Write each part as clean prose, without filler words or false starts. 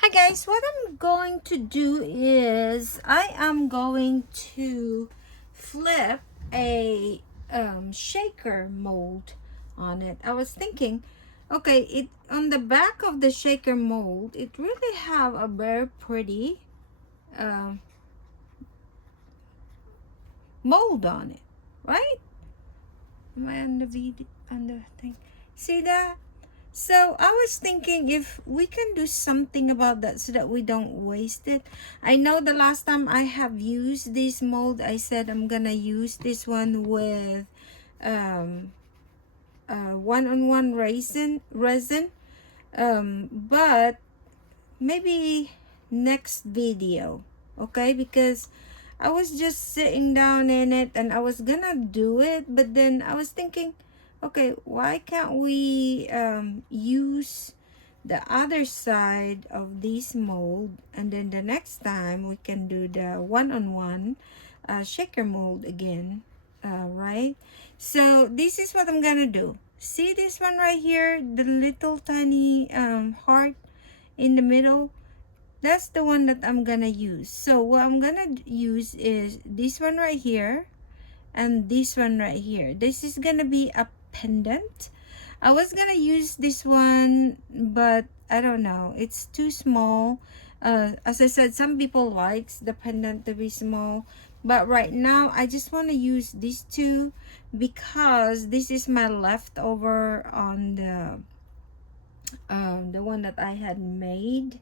Hi guys, what I'm going to do is I am going to flip a shaker mold on it. I was thinking, okay, it on the back of the shaker mold, it really have a very pretty uh, mold on it, right? Am I on the video on the thing? See that? So I was thinking if we can do something about that so that we don't waste it. I know the last time I have used this mold, I said I'm gonna use this one with um, one-on-one resin. But maybe next video, okay? Because I was just sitting down in it and I was gonna do it, but then I was thinking, okay, why can't we use the other side of this mold, and then the next time we can do the one-on-one shaker mold again, right? So this is what I'm gonna do. See this one right here, the little tiny heart in the middle? That's the one that I'm gonna use. So what I'm gonna use is this one right here and this one right here. This is gonna be a pendant. I was gonna use this one, but I don't know, it's too small. As I said, some people likes the pendant to be small, but right now I just want to use these two because this is my leftover on the one that I had made.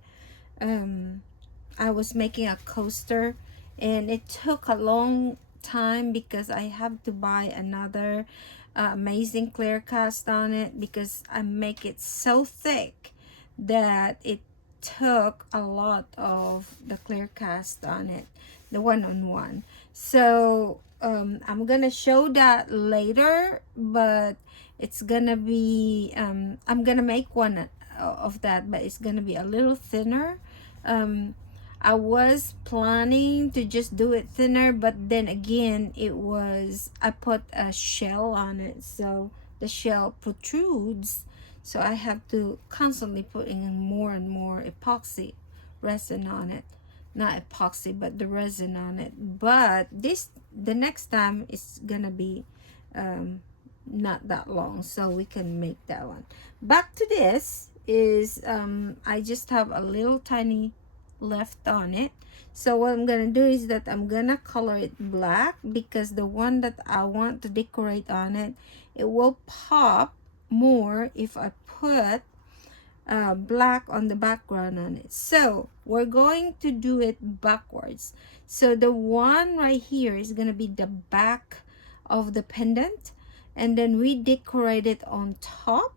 I was making a coaster and it took a long time because I have to buy another amazing clear cast on it because I make it so thick that it took a lot of the clear cast on it, the one-on-one. So I'm gonna show that later, but it's gonna be I'm gonna make one of that, but it's gonna be a little thinner. um I was planning to just do it thinner, but then again I put a shell on it, so the shell protrudes, so I have to constantly put in more and more epoxy resin on it. Not epoxy, but the resin on it. But the next time it's gonna be not that long, so we can make that one. Back to this is I just have a little tiny left on it. So what I'm gonna do is that I'm gonna color it black because the one that I want to decorate on it, it will pop more if I put black on the background on it. So we're going to do it backwards. So the one right here is gonna be the back of the pendant, and then we decorate it on top,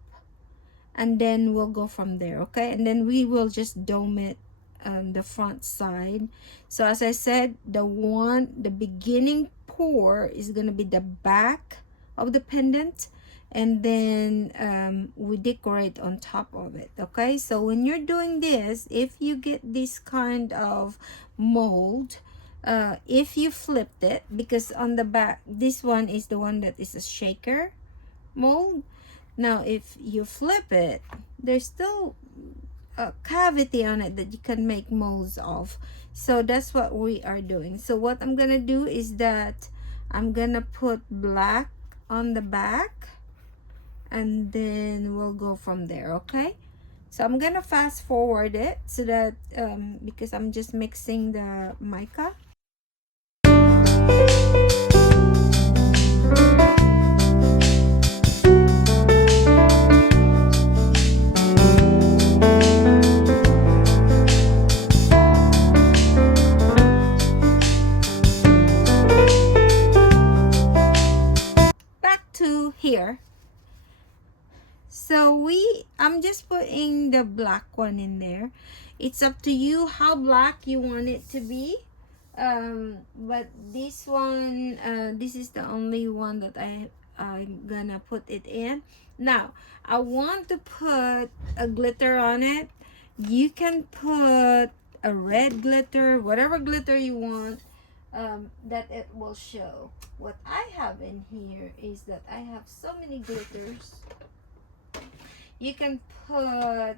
and then we'll go from there, okay? And then we will just dome it the front side. So as I said, the beginning pour is gonna be the back of the pendant, and then we decorate on top of it, okay? So when you're doing this, if you get this kind of mold, if you flipped it, because on the back, this one is the one that is a shaker mold. Now if you flip it, there's still a cavity on it that you can make molds of. So that's what we are doing. So what I'm gonna do is that I'm gonna put black on the back, and then we'll go from there, okay? So I'm gonna fast forward it so that because I'm just mixing the mica. Back to here. So I'm just putting the black one in there. It's up to you how black you want it to be. But this one, this is the only one that I'm gonna put it in. Now I want to put a glitter on it. You can put a red glitter, whatever glitter you want, that it will show. What I have in here is that I have so many glitters. You can put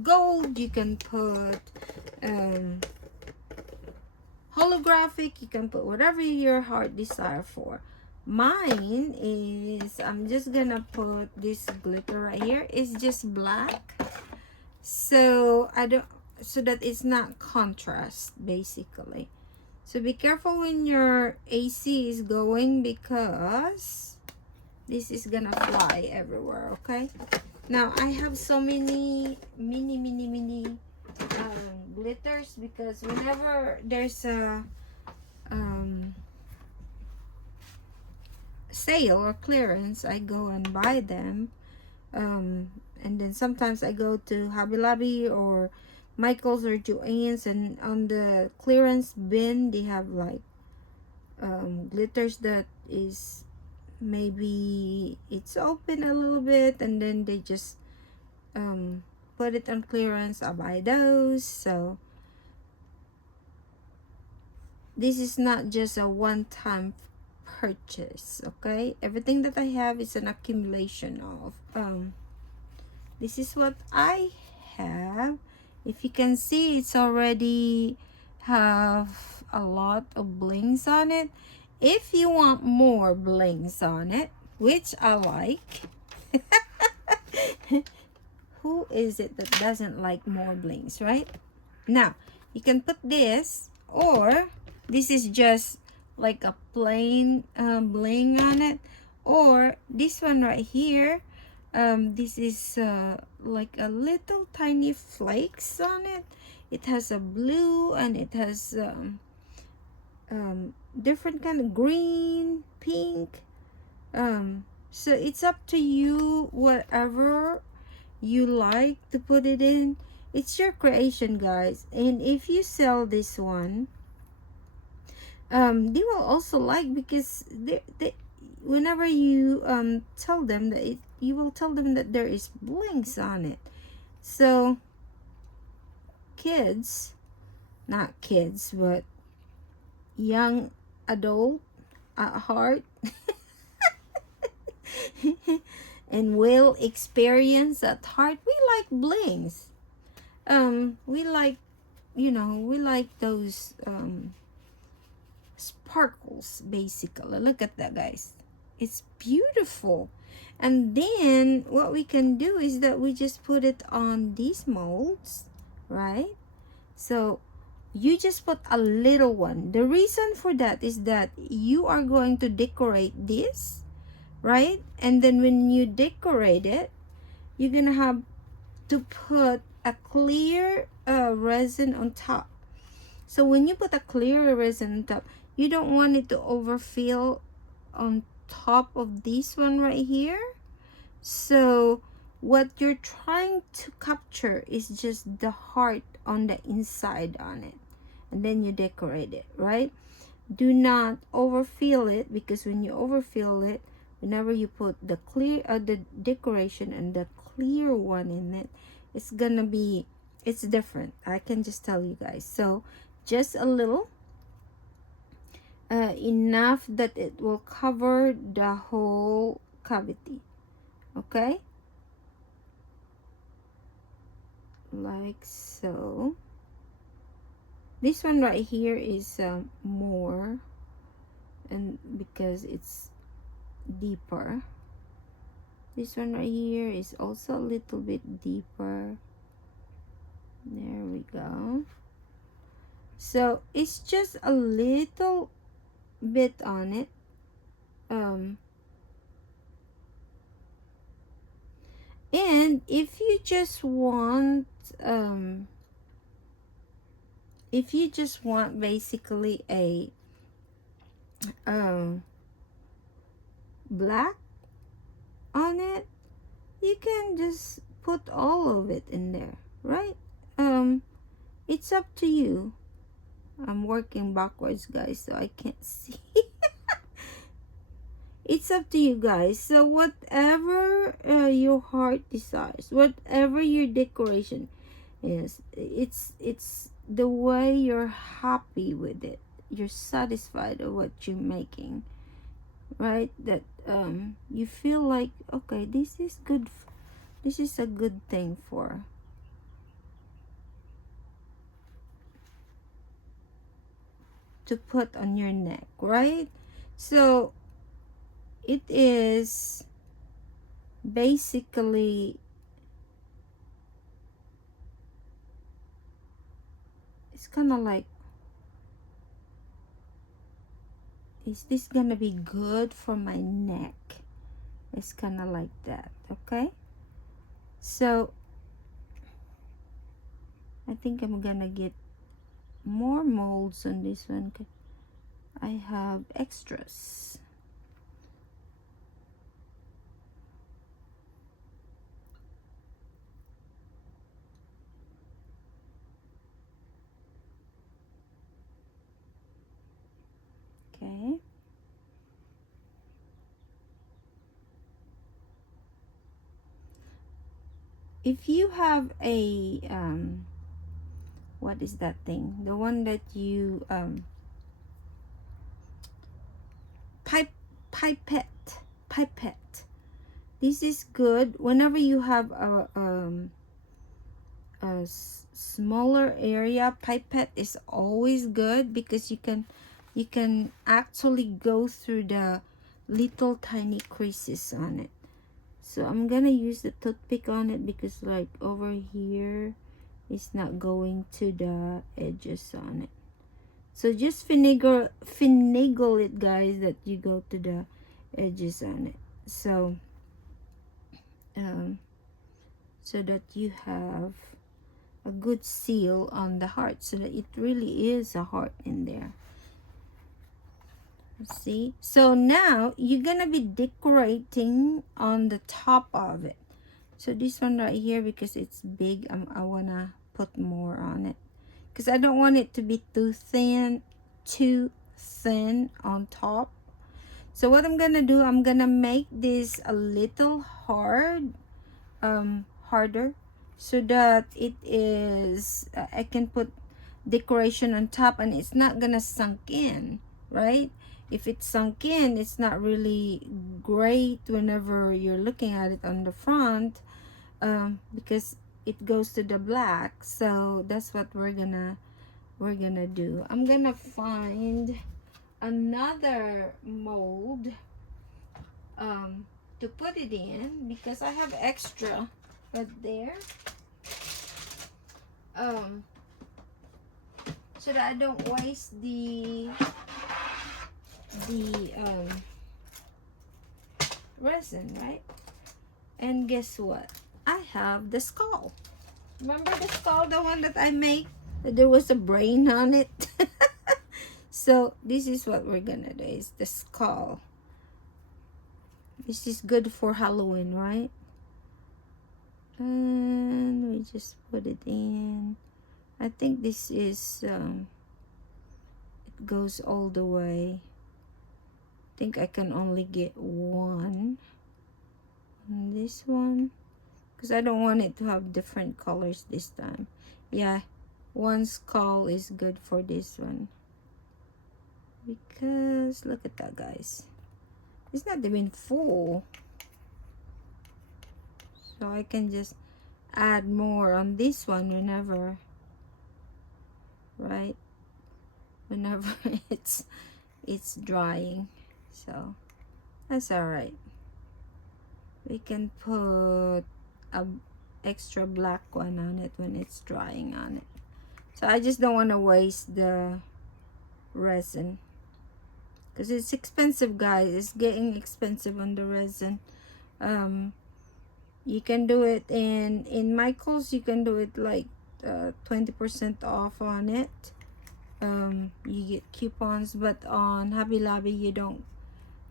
gold, you can put holographic, you can put whatever your heart desire for. Mine is, I'm just gonna put this glitter right here. It's just black, so I don't, so that it's not contrast basically. So be careful when your AC is going, because this is gonna fly everywhere. Okay, now I have so many mini glitters, because whenever there's a sale or clearance, I go and buy them. And then sometimes I go to Hobby Lobby or Michael's or Joann's, and on the clearance bin they have like glitters that is, maybe it's open a little bit, and then they just put it on clearance. I buy those. So this is not just a one-time purchase. Okay, everything that I have is an accumulation of this is what I have. If you can see, it's already have a lot of blings on it. If you want more blings on it, which I like, who is it that doesn't like more blings, right? Now you can put this, or this is just like a plain bling on it, or this one right here. This is like a little tiny flakes on it. It has a blue, and it has different kind of green, pink. So it's up to you, whatever you like to put it in. It's your creation, guys. And if you sell this one, they will also like, because they whenever you tell them that you will tell them that there is blinks on it. So kids, not kids, but young adult at heart and well experienced at heart, we like blings. We like, we like those sparkles basically. Look at that, guys. It's beautiful. And then what we can do is that we just put it on these molds, right? So you just put a little one. The reason for that is that you are going to decorate this, right? And then when you decorate it, you're gonna have to put a clear resin on top. So when you put a clear resin on top, you don't want it to overfill on top of this one right here. So what you're trying to capture is just the heart on the inside on it, and then you decorate it, right? Do not overfill it, because when you overfill it, whenever you put the clear the decoration and the clear one in it, it's gonna be, it's different. I can just tell you guys. So just a little, enough that it will cover the whole cavity. Okay, like so. This one right here is more, and because it's deeper. This one right here is also a little bit deeper. There we go. So it's just a little bit on it. And if you just want basically a black on it, you can just put all of it in there, right? It's up to you. I'm working backwards, guys, so I can't see. It's up to you, guys. So whatever your heart desires, whatever your decoration is, it's the way you're happy with it, you're satisfied with what you're making, right? That you feel like, okay, this is good, this is a good thing for to put on your neck, right? So it is basically, it's kind of like, is this gonna be good for my neck? It's kind of like that. Okay, so I think I'm gonna get more molds on this one. I have extras. Okay, if you have a what is that thing, the one that you pipette, this is good whenever you have a smaller area. Pipette is always good because you can actually go through the little tiny creases on it. So I'm gonna use the toothpick on it because like over here it's not going to the edges on it. So just finagle it, guys, that you go to the edges on it. So so that you have a good seal on the heart, so that it really is a heart in there. See, so now you're gonna be decorating on the top of it. So this one right here, because it's big, I wanna put more on it because I don't want it to be too thin on top. So what I'm gonna do, I'm gonna make this a little harder, so that it is I can put decoration on top and it's not gonna sunk in, right? If it's sunk in, it's not really great whenever you're looking at it on the front, because it goes to the black. So that's what we're gonna do. I'm gonna find another mold to put it in because I have extra right there, so that I don't waste the resin, right? And guess what? I have the skull. Remember the skull, the one that I made? There was a brain on it. So this is what we're gonna do, is the skull. This is good for Halloween, right? And we just put it in. I think this is it goes all the way. I think I can only get one on this one because I don't want it to have different colors this time. Yeah, one skull is good for this one, because look at that, guys, it's not even full. So I can just add more on this one whenever, right? Whenever it's drying. So that's all right. We can put a extra black one on it when it's drying on it. So I just don't want to waste the resin because it's expensive, guys. It's getting expensive on the resin. You can do it in Michael's. You can do it like 20% off on it. You get coupons, but on Hobby Lobby you don't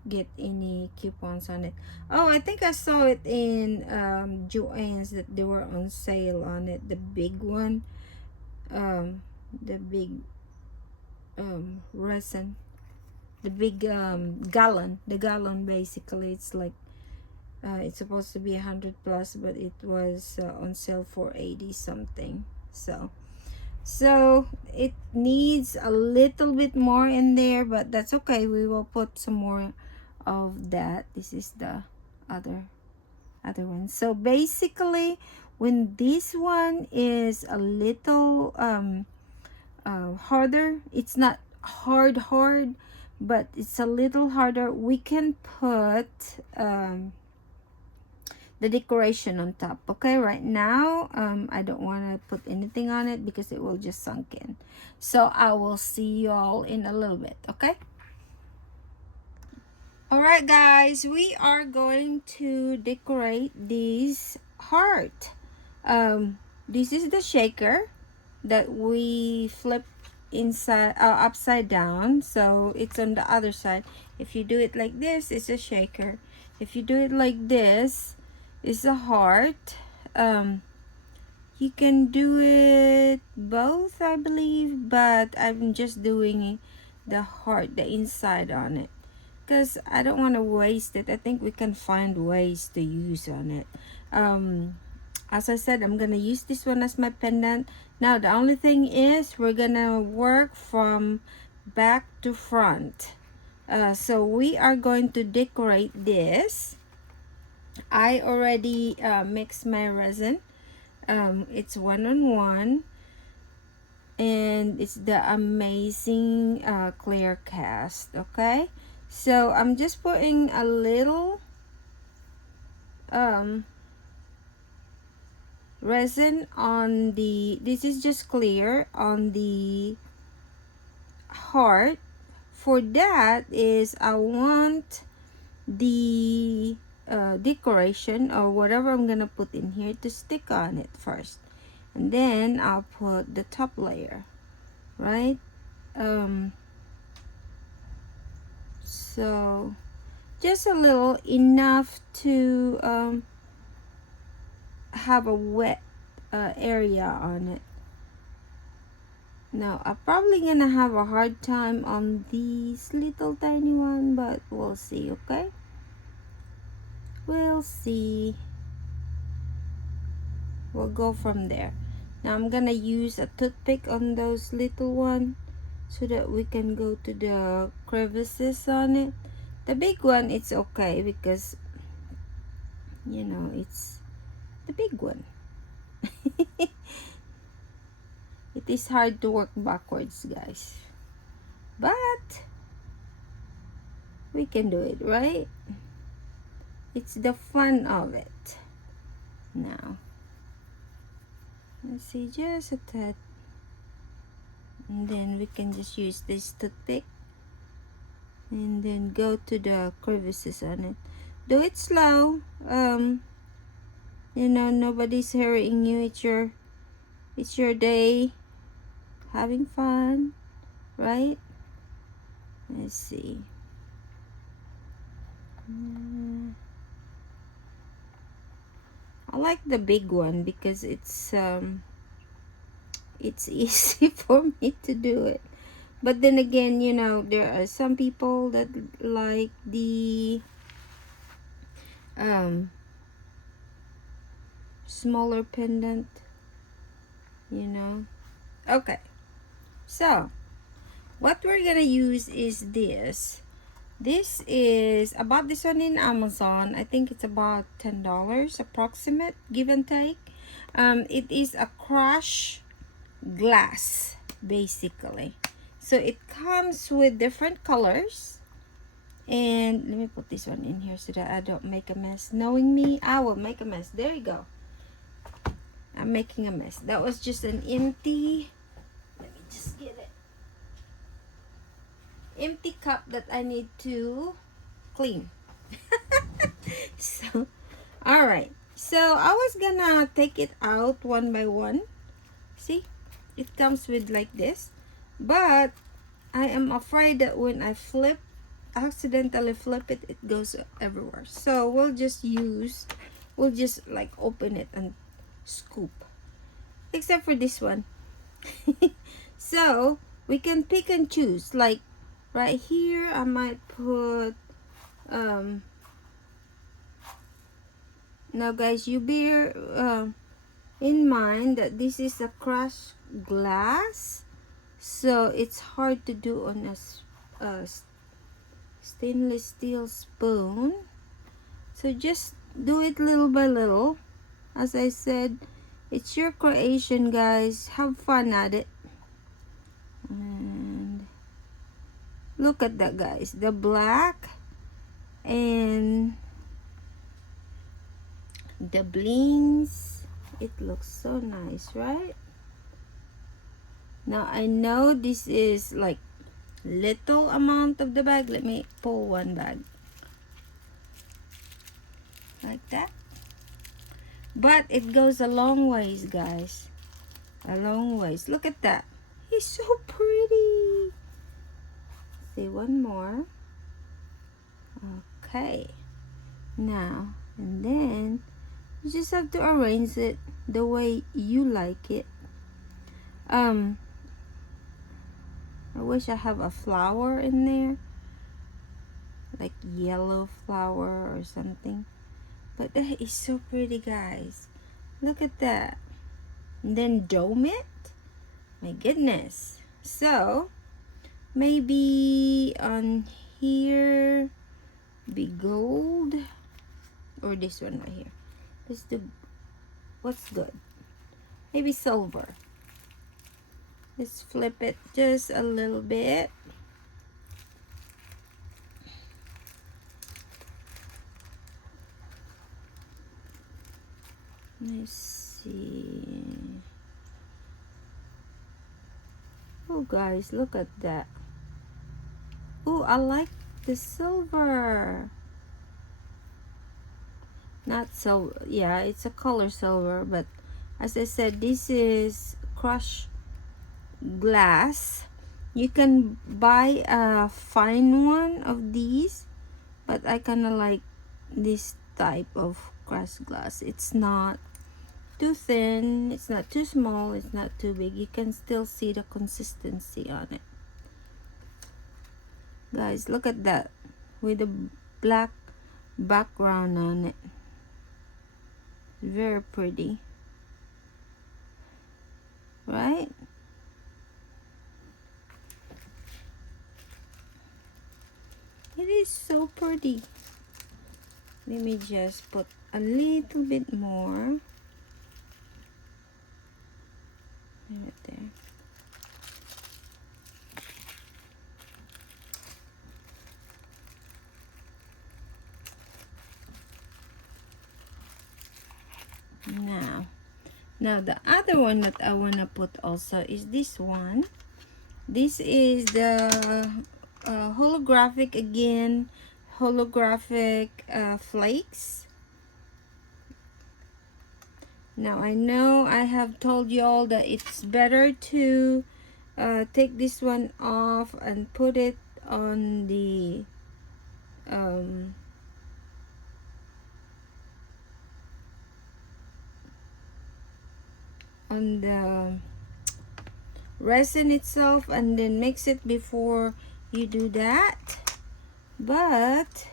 get any coupons on it. Oh, I think I saw it in Joann's that they were on sale on it, the big one, the big resin, the big gallon, the gallon. Basically it's like it's supposed to be 100 plus, but it was on sale for 80 something. So it needs a little bit more in there, but that's okay. We will put some more of that. This is the other one. So basically, when this one is a little harder, it's not hard, but it's a little harder. We can put the decoration on top. Okay, right now I don't want to put anything on it because it will just sunk in. So I will see you all in a little bit. Okay. All right, guys, we are going to decorate this heart. This is the shaker that we flip inside upside down, so it's on the other side. If you do it like this, it's a shaker. If you do it like this, it's a heart. You can do it both, I believe, but I'm just doing the heart, the inside on it, because I don't want to waste it. I think we can find ways to use on it. As I said, I'm gonna use this one as my pendant. Now the only thing is we're gonna work from back to front. So we are going to decorate this. I already mixed my resin. It's 1-on-1, and it's the amazing clear cast. Okay, so I'm just putting a little resin on the, this is just clear on the heart. For that is I want the decoration or whatever I'm gonna put in here to stick on it first, and then I'll put the top layer, right? So just a little, enough to have a wet area on it. Now I'm probably gonna have a hard time on these little tiny one, but we'll see. Okay, we'll see. We'll go from there. Now I'm gonna use a toothpick on those little one so that we can go to the crevices on it. The big one, it's okay because, you know, it's the big one. It is hard to work backwards, guys, but we can do it, right? It's the fun of it. Now let's see, just a tad, and then we can just use this toothpick and then go to the crevices on it. Do it slow. You know, nobody's hurrying you. It's your day, having fun, right? Let's see. I like the big one because it's easy for me to do it. But then again, you know, there are some people that like the smaller pendant, you know. Okay, so what we're gonna use is this. This is about this one in Amazon. I think it's about $10 approximate, give and take. It is a crush glass basically. So it comes with different colors. And let me put this one in here so that I don't make a mess. Knowing me, I will make a mess. There you go. I'm making a mess. That was just an empty, let me just get it, empty cup that I need to clean. So all right, so I was gonna take it out one by one. See, it comes with like this, but I am afraid that when I accidentally flip it, it goes everywhere. So we'll just like open it and scoop, except for this one. So we can pick and choose. Like right here I might put now guys, you bear in mind that this is a crushed glass, so it's hard to do on a stainless steel spoon. So just do it little by little. As I said, it's your creation, guys. Have fun at it. And Look at that, guys. The black and the blings. It looks so nice, right? Now I know this is like little amount of the bag. Let me pull one bag like that, but it goes a long ways, guys. A long ways. Look at that. He's so pretty. See, one more. Okay, now and then you just have to arrange it the way you like it. I wish I have a flower in there, like yellow flower or something, but that is so pretty, guys. Look at that. And then dome it. My goodness. So maybe on here be gold, or this one right here. Let's do, what's good? Maybe silver. Let's flip it just a little bit. Let's see. Oh, guys, look at that. Oh, I like the silver. Not silver. Yeah, it's a color silver, but as I said, this is crushed glass. You can buy a fine one of these, but I kind of like this type of crushed glass. It's not too thin, it's not too small, it's not too big. You can still see the consistency on it. Guys, look at that with a black background on it. Very pretty, right? It is so pretty. Let me just put a little bit more right there. Now the other one that I want to put also is this one. This is the holographic, again, holographic flakes. Now I know I have told you all that it's better to take this one off and put it on the resin itself, and then mix it before you do that, but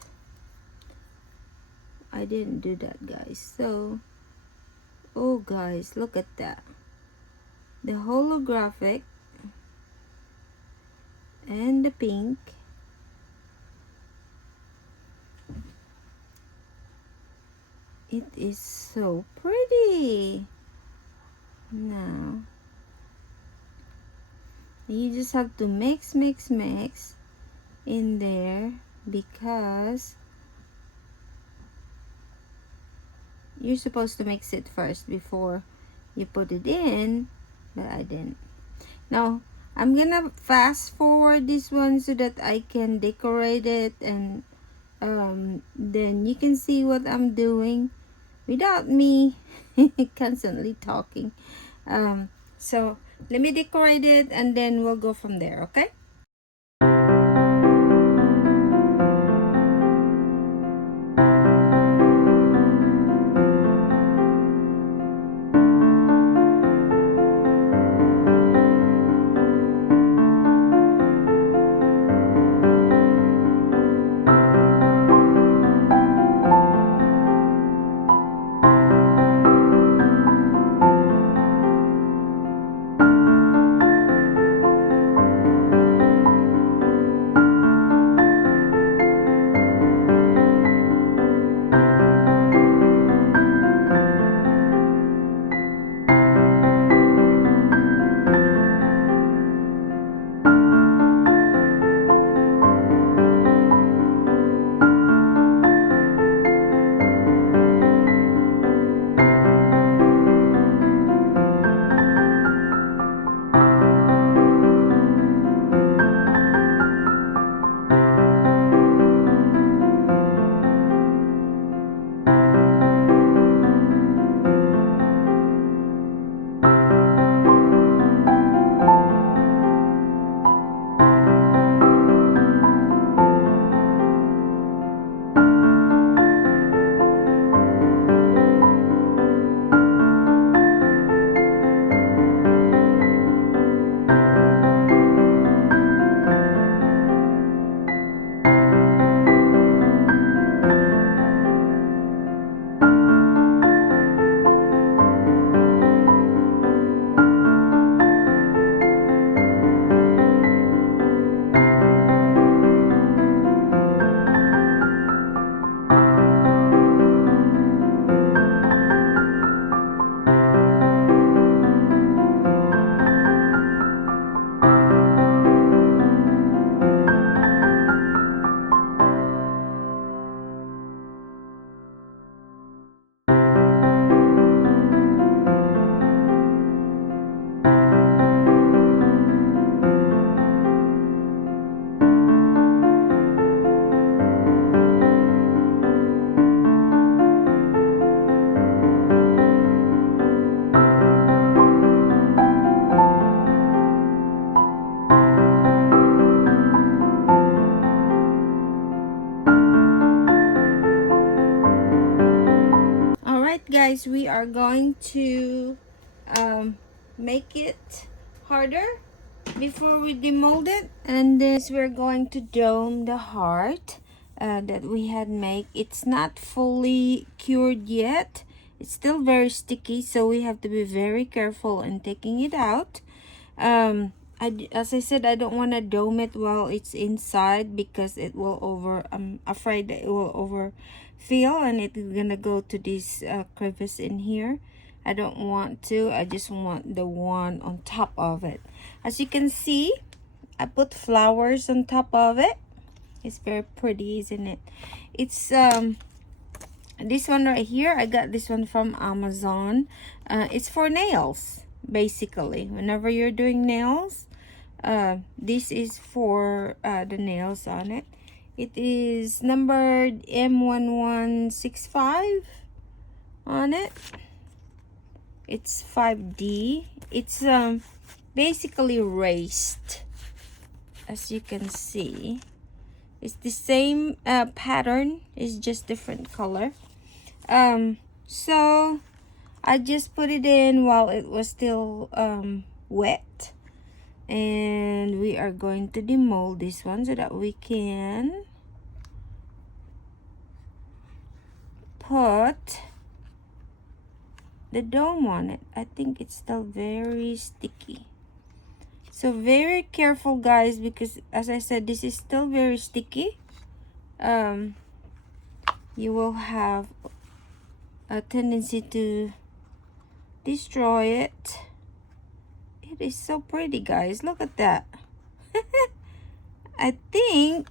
I didn't do that, guys. So, oh guys, look at that. The holographic and the pink. It is so pretty. Now you just have to mix in there, because you're supposed to mix it first before you put it in, but I didn't. Now I'm gonna fast forward this one so that I can decorate it, and then you can see what I'm doing without me constantly talking. So let me decorate it, and then we'll go from there, okay? right, guys, we are going to make it harder before we demold it, and then we're going to dome the heart that we had made. It's not fully cured yet. It's still very sticky, so we have to be very careful in taking it out. As I said, I don't want to dome it while it's inside because it will I'm afraid that it will overfill and it's gonna go to this crevice in here. I don't want to. I just want the one on top of it. As you can see, I put flowers on top of it. It's very pretty, isn't it? It's this one right here. I got this one from Amazon. It's for nails, basically. Whenever you're doing nails, this is for the nails on it. It is numbered M1165 on it. It's 5D. It's basically raised, as you can see. It's the same pattern, it's just different color. So I just put it in while it was still wet, and we are going to demold this one so that we can put the dome on it. I think it's still very sticky, so very careful, guys, because as I said, this is still very sticky. You will have a tendency to destroy it. It is so pretty, guys. Look at that. I think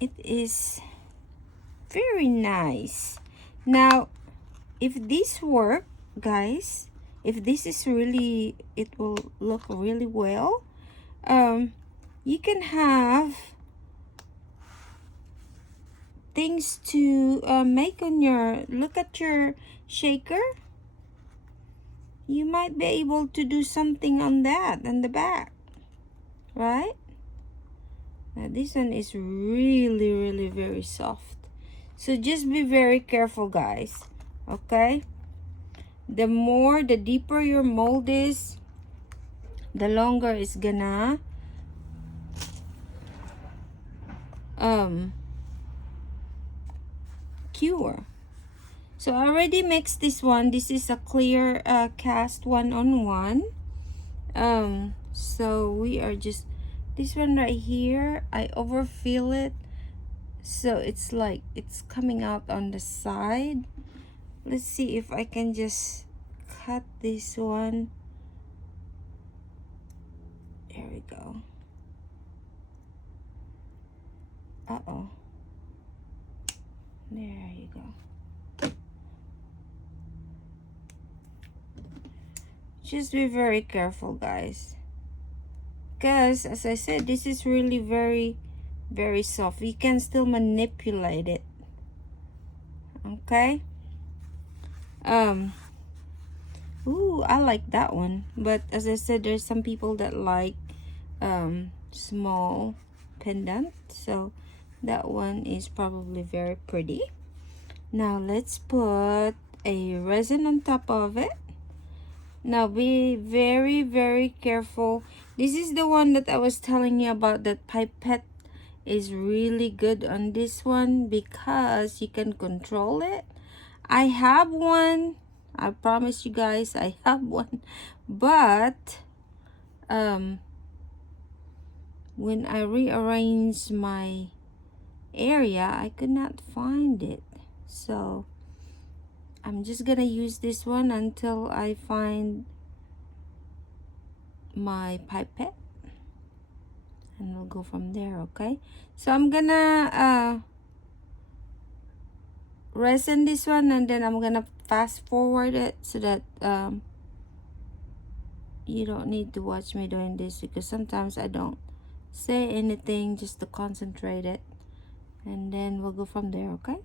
it is very nice. Now, if this work, guys, if this is really, it will look really well. You can have things to make on your, look at your shaker. You might be able to do something on that on the back, right? Now this one is really very soft, so just be very careful, guys. Okay, the deeper your mold is, the longer it's gonna cure. So I already mixed this one. This is a clear cast 1-on-1. So we are just, this one right here, I overfill it, so it's like it's coming out on the side. Let's see if I can just cut this one. There we go. Uh-oh. There you go. Just be very careful, guys, because as I said, this is really very soft. You can still manipulate it. Okay. Ooh, I like that one, but as I said, there's some people that like small pendant, so that one is probably very pretty. Now let's put a resin on top of it. Now be very careful. This is the one that I was telling you about, that pipette is really good on this one because you can control it. I have one, I promise you guys, I have one, but when I rearranged my area, I could not find it, so I'm just gonna use this one until I find my pipette, and we'll go from there. Okay, so I'm gonna resin this one, and then I'm gonna fast forward it so that you don't need to watch me doing this, because sometimes I don't say anything just to concentrate it, and then we'll go from there. Okay.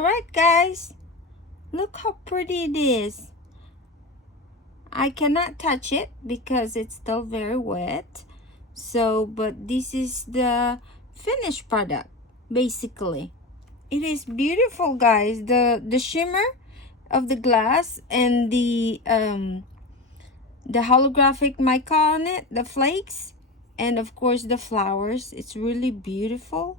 All right, guys, look how pretty it is. I cannot touch it because it's still very wet. So, but this is the finished product, basically. It is beautiful, guys. The shimmer of the glass and the holographic mica on it, the flakes, and of course the flowers. It's really beautiful.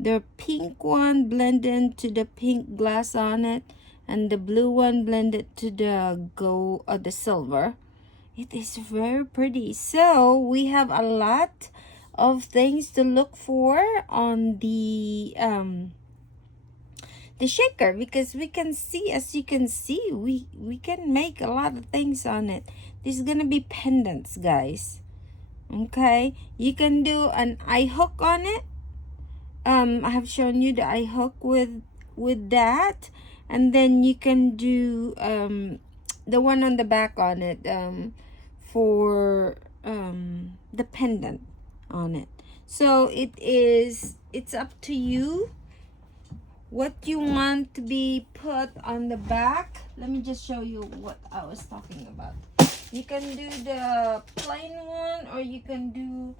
The pink one blended into the pink glass on it, and the blue one blended to the gold or the silver. It is very pretty. So we have a lot of things to look for on the shaker, because we can see, as you can see, we can make a lot of things on it. This is gonna be pendants, guys. Okay, you can do an eye hook on it. I have shown you the eye hook with that, and then you can do the one on the back on it for the pendant on it. So it's up to you what you want to be put on the back. Let me just show you what I was talking about. You can do the plain one, or you can do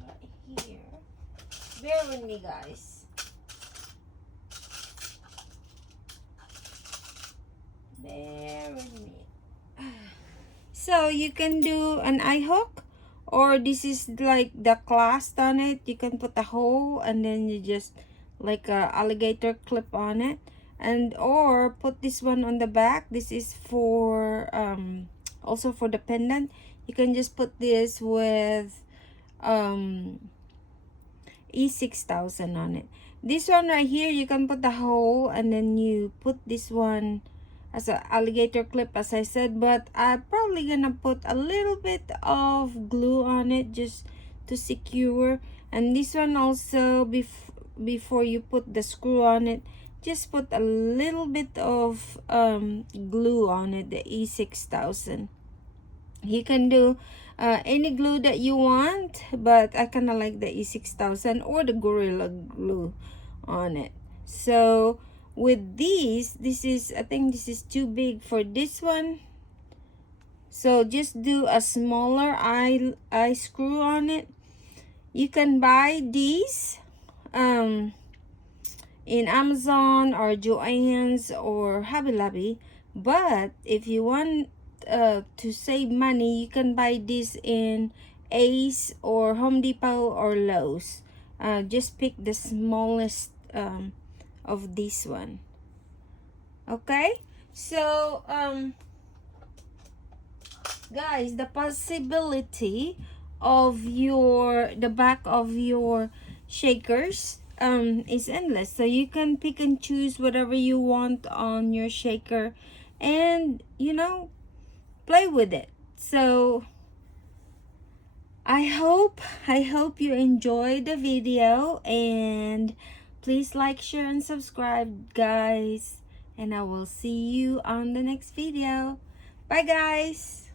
right here. Bear with me, guys. Bear with me. So you can do an eye hook, or this is like the clasp on it. You can put a hole and then you just like a alligator clip on it, and or put this one on the back. This is for also for the pendant. You can just put this with E6000 on it. This one right here, you can put the hole and then you put this one as an alligator clip, as I said, but I'm probably gonna put a little bit of glue on it just to secure. And this one also, before you put the screw on it, just put a little bit of glue on it, the E6000. You can do any glue that you want, but I kind of like the E6000 or the Gorilla Glue on it. So with these, I think this is too big for this one, so just do a smaller eye screw on it. You can buy these in Amazon or Joann's or Hobby Lobby, but if you want to save money, you can buy this in Ace or Home Depot or Lowe's. Just pick the smallest of this one. Okay, so guys, the possibility of the back of your shakers is endless. So you can pick and choose whatever you want on your shaker, and play with it. So I hope you enjoyed the video, and please like, share, and subscribe, guys, and I will see you on the next video. Bye, guys.